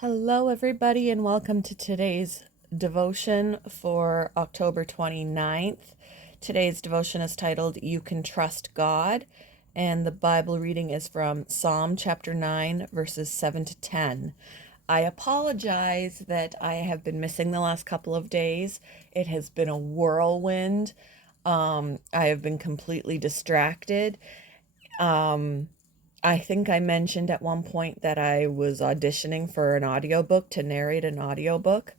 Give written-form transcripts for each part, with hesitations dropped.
Hello, everybody, and welcome to today's devotion for October 29th. Today's devotion is titled You Can Trust God, and the Bible reading is from Psalm chapter 9, verses 7 to 10. I apologize that I have been missing the last couple of days. It has been a whirlwind. I have been completely distracted. I think I mentioned at one point that I was auditioning for an audiobook to narrate an audiobook.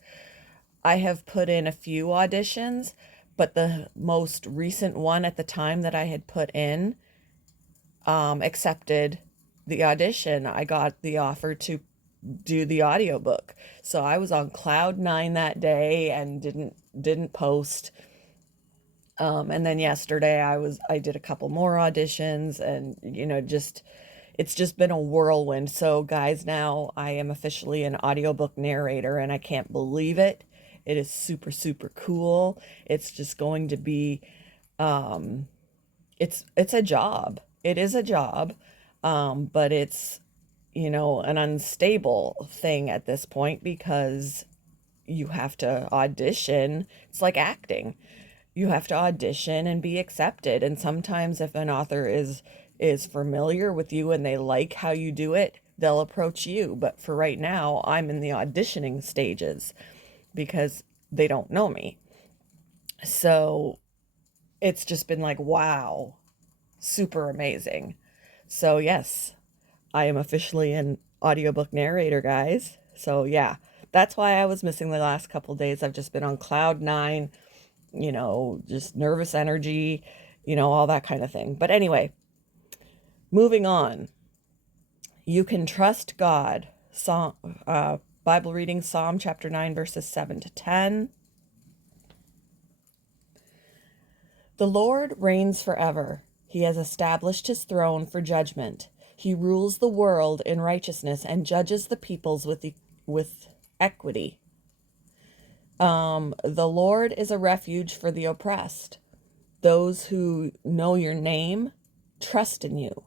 I have put in a few auditions, but the most recent one at the time that I had put in accepted the audition. I got the offer to do the audiobook. So I was on cloud nine that day and didn't post. And then yesterday I did a couple more auditions and it's just been a whirlwind. So guys, now I am officially an audiobook narrator and I can't believe it. It is super, super cool. It's just going to be it's a job. It is a job. But it's an unstable thing at this point because you have to audition. It's like acting. You have to audition and be accepted. And sometimes if an author is familiar with you and they like how you do it, they'll approach you. But for right now, I'm in the auditioning stages because they don't know me. So it's just been like, wow, super amazing. So yes, I am officially an audiobook narrator, guys. So yeah, that's why I was missing the last couple days. I've just been on cloud nine, just nervous energy, all that kind of thing. But anyway, moving on. You can trust God. Bible reading, Psalm chapter 9, verses 7 to 10. The Lord reigns forever. He has established his throne for judgment. He rules the world in righteousness and judges the peoples with equity. The Lord is a refuge for the oppressed. Those who know your name trust in you.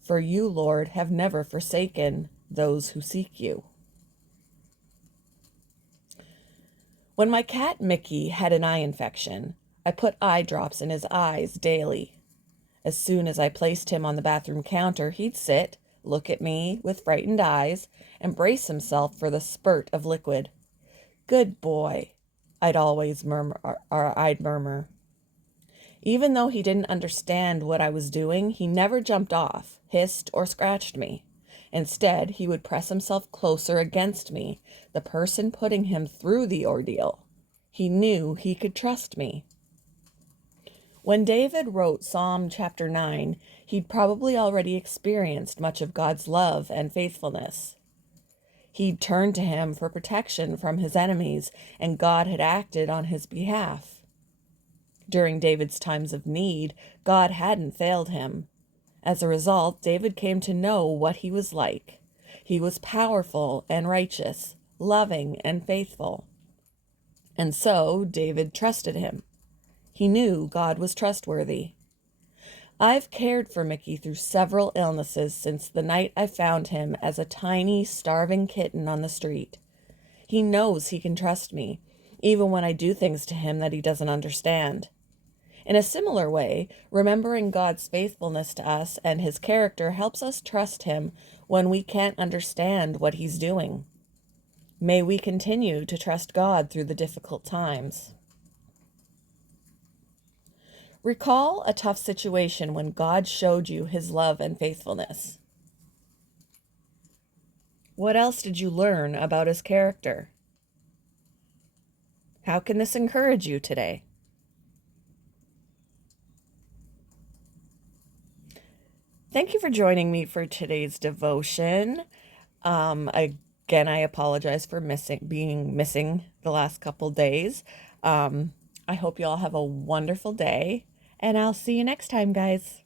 For you, Lord, have never forsaken those who seek you. When my cat Mickey had an eye infection, I put eye drops in his eyes daily. As soon as I placed him on the bathroom counter, he'd sit, look at me with frightened eyes, and brace himself for the spurt of liquid. Good boy, I'd murmur. Even though he didn't understand what I was doing, he never jumped off, hissed, or scratched me. Instead, he would press himself closer against me, the person putting him through the ordeal. He knew he could trust me. When David wrote Psalm chapter 9, he'd probably already experienced much of God's love and faithfulness. He'd turned to him for protection from his enemies, and God had acted on his behalf. During David's times of need, God hadn't failed him. As a result, David came to know what he was like. He was powerful and righteous, loving and faithful. And so David trusted him. He knew God was trustworthy. I've cared for Mickey through several illnesses since the night I found him as a tiny, starving kitten on the street. He knows he can trust me, even when I do things to him that he doesn't understand. In a similar way, remembering God's faithfulness to us and his character helps us trust him when we can't understand what he's doing. May we continue to trust God through the difficult times. Recall a tough situation when God showed you his love and faithfulness. What else did you learn about his character? How can this encourage you today? Thank you for joining me for today's devotion. Again, I apologize for being missing the last couple days. I hope you all have a wonderful day, and I'll see you next time, guys.